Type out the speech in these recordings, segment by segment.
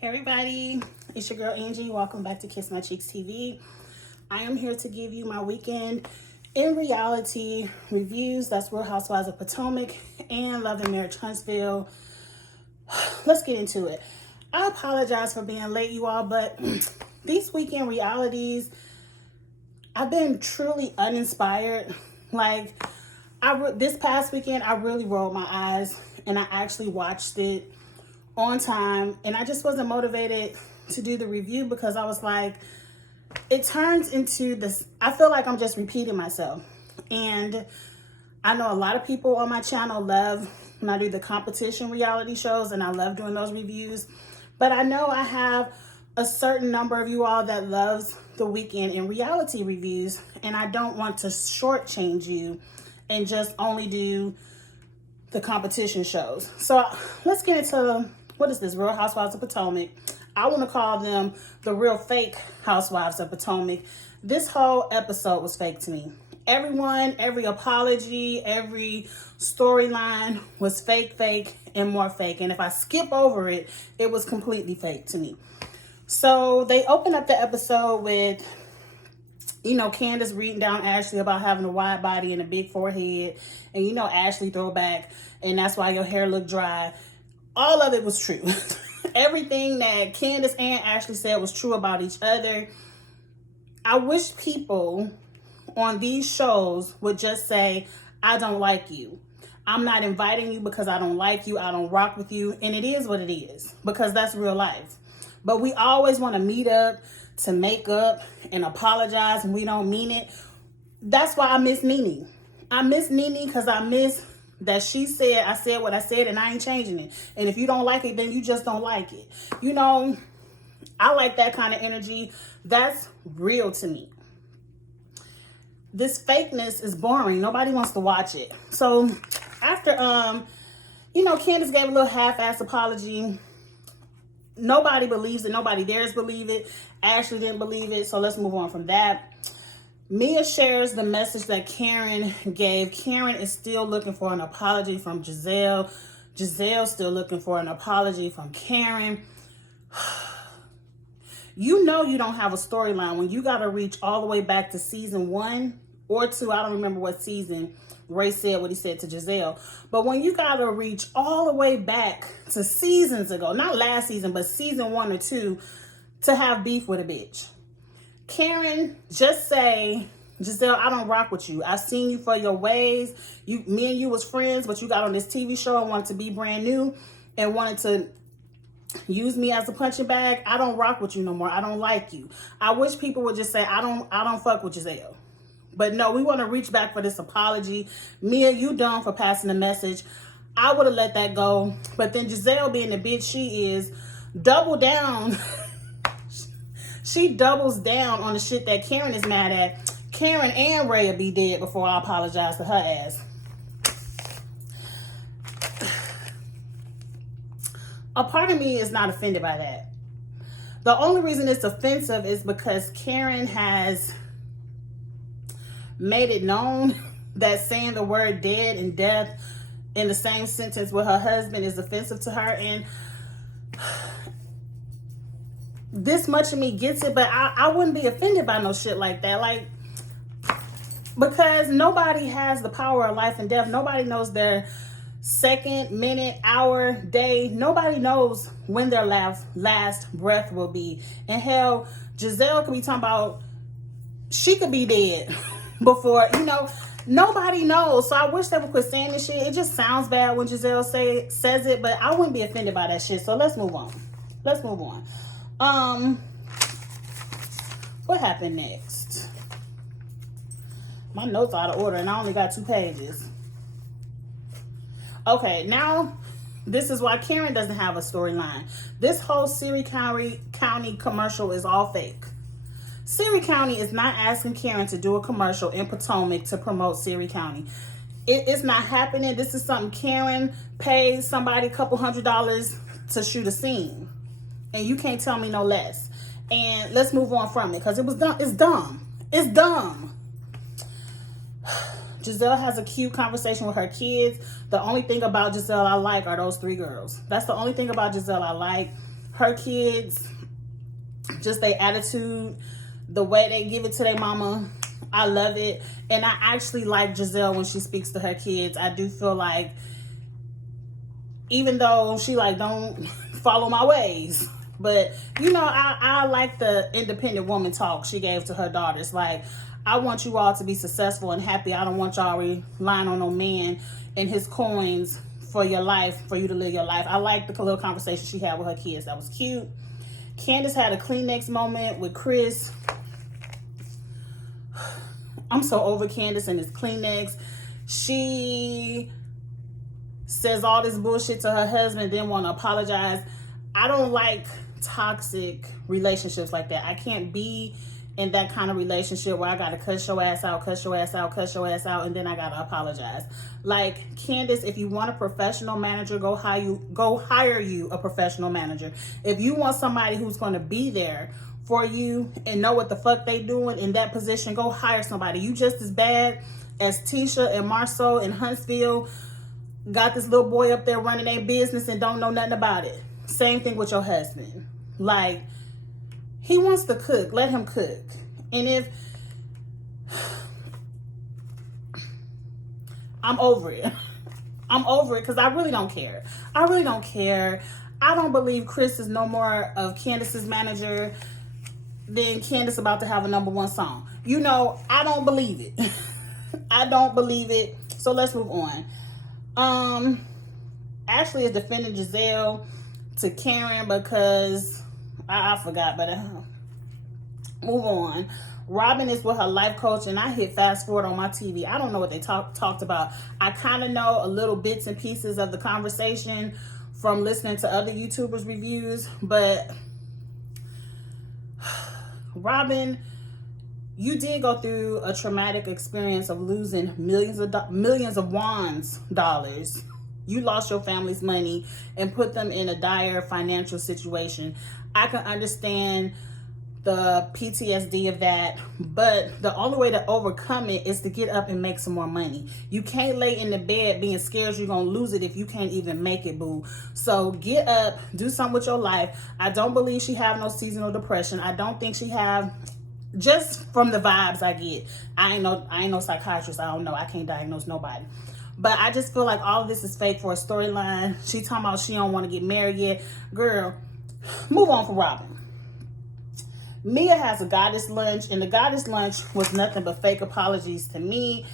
Hey everybody, it's your girl Angie. Welcome back to Kiss My Cheeks TV. I am here to give you my weekend in reality reviews. That's Real Housewives of Potomac and Love and Marriage Huntsville. Let's get into it. I apologize for being late, you all, but these weekend realities, I've been truly uninspired. Like, this past weekend, I really rolled my eyes and I actually watched it on time, and I just wasn't motivated to do the review because I was like, it turns into this, I feel like I'm just repeating myself. And I know a lot of people on my channel love when I do the competition reality shows, and I love doing those reviews, but I know I have a certain number of you all that loves the weekend in reality reviews, and I don't want to shortchange you and just only do the competition shows. So let's get into, what is this, Real Housewives of Potomac. I want to call them the real fake Housewives of Potomac. This whole episode was fake to me. Everyone, every apology, every storyline was fake, and more fake. And if I skip over it, it was completely fake to me. So they open up the episode with, Candace reading down Ashley about having a wide body and a big forehead. And Ashley throwback, and that's why your hair looked dry. All of it was true. Everything that Candace and Ashley said was true about each other. I wish people on these shows would just say, I don't like you. I'm not inviting you because I don't like you. I don't rock with you. And it is what it is, because that's real life. But we always want to meet up to make up and apologize, and we don't mean it. That's why I miss Nene. I miss Nene because I miss that she said, I said what I said and I ain't changing it. And if you don't like it, then you just don't like it. I like that kind of energy. That's real to me. This fakeness is boring. Nobody wants to watch it. So after, Candace gave a little half-ass apology. Nobody believes it. Nobody dares believe it. Ashley didn't believe it. So let's move on from that. Mia shares the message that Karen gave. Karen is still looking for an apology from Giselle. Giselle's still looking for an apology from Karen. You don't have a storyline when you got to reach all the way back to season 1 or 2. I don't remember what season Ray said what he said to Giselle. But when you got to reach all the way back to seasons ago, not last season, but season 1 or 2, to have beef with a bitch. Karen, just say, Giselle, I don't rock with you. I've seen you for your ways. Me and you was friends, but you got on this TV show and wanted to be brand new and wanted to use me as a punching bag. I don't rock with you no more. I don't like you. I wish people would just say, I don't fuck with Giselle. But no, we want to reach back for this apology. Mia, you dumb for passing the message. I would have let that go. But then Giselle, being the bitch she is, double down. She doubles down on the shit that Karen is mad at. Karen and Ray will be dead before I apologize to her ass. A part of me is not offended by that. The only reason it's offensive is because Karen has made it known that saying the word dead and death in the same sentence with her husband is offensive to her. And this much of me gets it, but I wouldn't be offended by no shit like that. Like, because nobody has the power of life and death. Nobody knows their second, minute, hour, day. Nobody knows when their last breath will be. And hell, Giselle could be talking about, she could be dead before, nobody knows. So I wish they would quit saying this shit. It just sounds bad when Giselle says it, but I wouldn't be offended by that shit. So let's move on. What happened next? My notes are out of order and I only got 2 pages. Okay, now this is why Karen doesn't have a storyline. This whole Siri County commercial is all fake. Siri County is not asking Karen to do a commercial in Potomac to promote Siri County. It's not happening. This is something Karen pays somebody a couple $100 to shoot a scene. And you can't tell me no less. And let's move on from it because it was dumb. It's dumb. It's dumb. Giselle has a cute conversation with her kids. The only thing about Giselle I like are those 3 girls. That's the only thing about Giselle I like. her kids, just their attitude, the way they give it to their mama, I love it. And I actually like Giselle when she speaks to her kids. I do feel like, even though she like, don't follow my ways, but you know, I like the independent woman talk she gave to her daughters. Like, I want you all to be successful and happy. I don't want y'all relying on no man and his coins for your life, for you to live your life. I like the little conversation she had with her kids. That was cute. Candace had a Kleenex moment with Chris. I'm so over Candace and this Kleenex. She says all this bullshit to her husband, then want to apologize. I don't like toxic relationships like that. I can't be in that kind of relationship where I gotta cuss your ass out, and then I gotta apologize. Like, Candace, if you want a professional manager, go hire you a professional manager. If you want somebody who's gonna be there for you and know what the fuck they doing in that position, go hire somebody. You just as bad as Tisha and Marceau in Huntsville got this little boy up there running their business and don't know nothing about it. Same thing with your husband. Like, he wants to cook, let him cook. And if I'm over it. I'm over it because I really don't care. I really don't care. I don't believe Chris is no more of Candace's manager than Candace about to have a #1 song. You know, I don't believe it. I don't believe it. So let's move on. Ashley is defending Giselle to Karen because I forgot, but move on. Robin is with her life coach, and I hit fast forward on my TV. I don't know what they talked about. I kind of know a little bits and pieces of the conversation from listening to other YouTubers' reviews, but Robin, you did go through a traumatic experience of losing millions of wands dollars. You lost your family's money and put them in a dire financial situation. I can understand the PTSD of that, but the only way to overcome it is to get up and make some more money. You can't lay in the bed being scared you're gonna lose it if you can't even make it, boo. So get up, do something with your life. I don't believe she have no seasonal depression. I don't think she have, just from the vibes I get. I ain't no psychiatrist. I don't know. I can't diagnose nobody. But I just feel like all of this is fake for a storyline. She talking about she don't want to get married yet. Girl, move on for Robin. Mia has a goddess lunch, and the goddess lunch was nothing but fake apologies to me.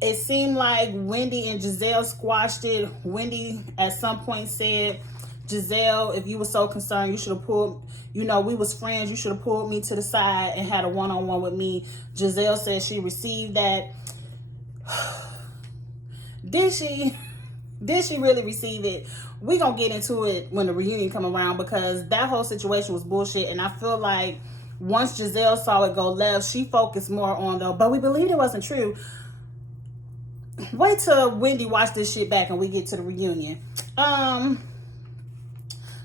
It seemed like Wendy and Giselle squashed it. Wendy at some point said, Giselle, if you were so concerned, you should have pulled, we was friends, you should have pulled me to the side and had a one-on-one with me. Giselle said she received that. Did she really receive it? We gonna get into it when the reunion come around, because that whole situation was bullshit. And I feel like once Giselle saw it go left, she focused more on but we believed it wasn't true. Wait till Wendy watch this shit back and we get to the reunion.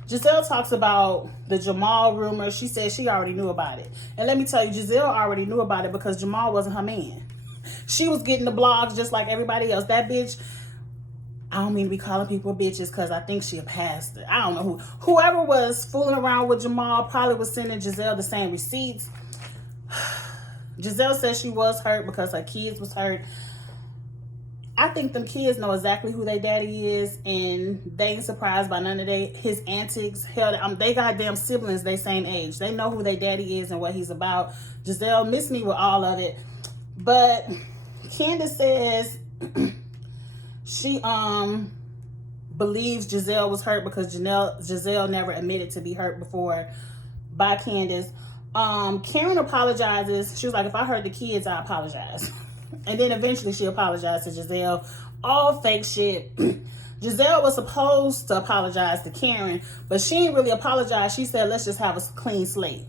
Giselle talks about the Jamal rumor. She said she already knew about it. And let me tell you, Giselle already knew about it because Jamal wasn't her man. She was getting the blogs just like everybody else. That bitch, I don't mean to be calling people bitches because I think she a pastor. I don't know whoever was fooling around with Jamal probably was sending Giselle the same receipts. Giselle said she was hurt because her kids was hurt. I think them kids know exactly who their daddy is, and they ain't surprised by none of his antics. Hell, they goddamn siblings, they same age. They know who their daddy is and what he's about. Giselle missed me with all of it. But Candace says she believes Giselle was hurt because Giselle never admitted to be hurt before by Candace. Karen apologizes. She was like, if I hurt the kids, I apologize. And then eventually she apologized to Giselle. All fake shit. Giselle was supposed to apologize to Karen, but she didn't really apologize. She said, let's just have a clean slate.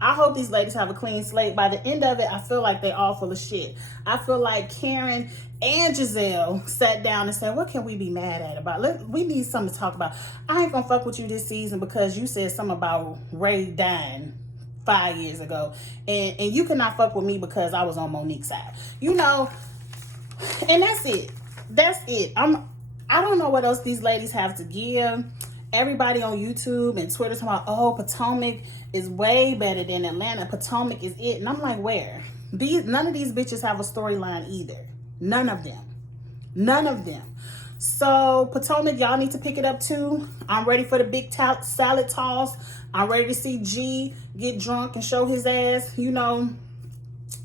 I hope these ladies have a clean slate. By the end of it, I feel like they all full of shit. I feel like Karen and Giselle sat down and said, what can we be mad at about? We need something to talk about. I ain't gonna fuck with you this season because you said something about Ray dying 5 years ago. And you cannot fuck with me because I was on Monique's side. And that's it. That's it. I don't know what else these ladies have to give. everybody on YouTube and Twitter talking about, oh, Potomac is way better than Atlanta. Potomac is it. And I'm like, where? None of these bitches have a storyline either. None of them. None of them. So Potomac, y'all need to pick it up too. I'm ready for the big salad toss. I'm ready to see G get drunk and show his ass. You know,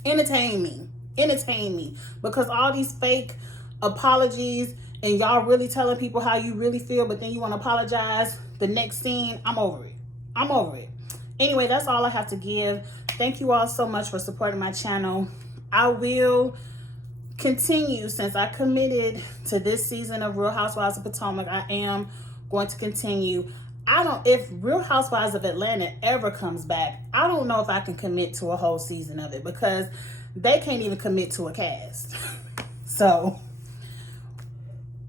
entertain me. Entertain me. Because all these fake apologies and y'all really telling people how you really feel, but then you want to apologize the next scene, I'm over it. I'm over it. Anyway, that's all I have to give. Thank you all so much for supporting my channel. I will continue, since I committed to this season of Real Housewives of Potomac, I am going to continue. If Real Housewives of Atlanta ever comes back, I don't know if I can commit to a whole season of it, because they can't even commit to a cast. So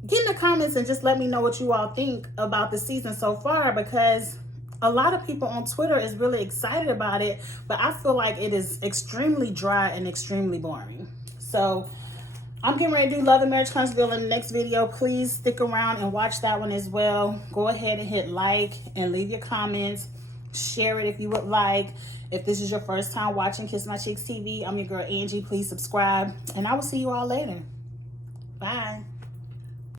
get in the comments and just let me know what you all think about the season so far, because a lot of people on Twitter is really excited about it, but I feel like it is extremely dry and extremely boring. So I'm getting ready to do Love and Marriage Huntsville in the next video. Please stick around and watch that one as well. Go ahead and hit like and leave your comments. Share it if you would like. If this is your first time watching Kiss My Cheeks TV, I'm your girl Angie. Please subscribe, and I will see you all later. Bye.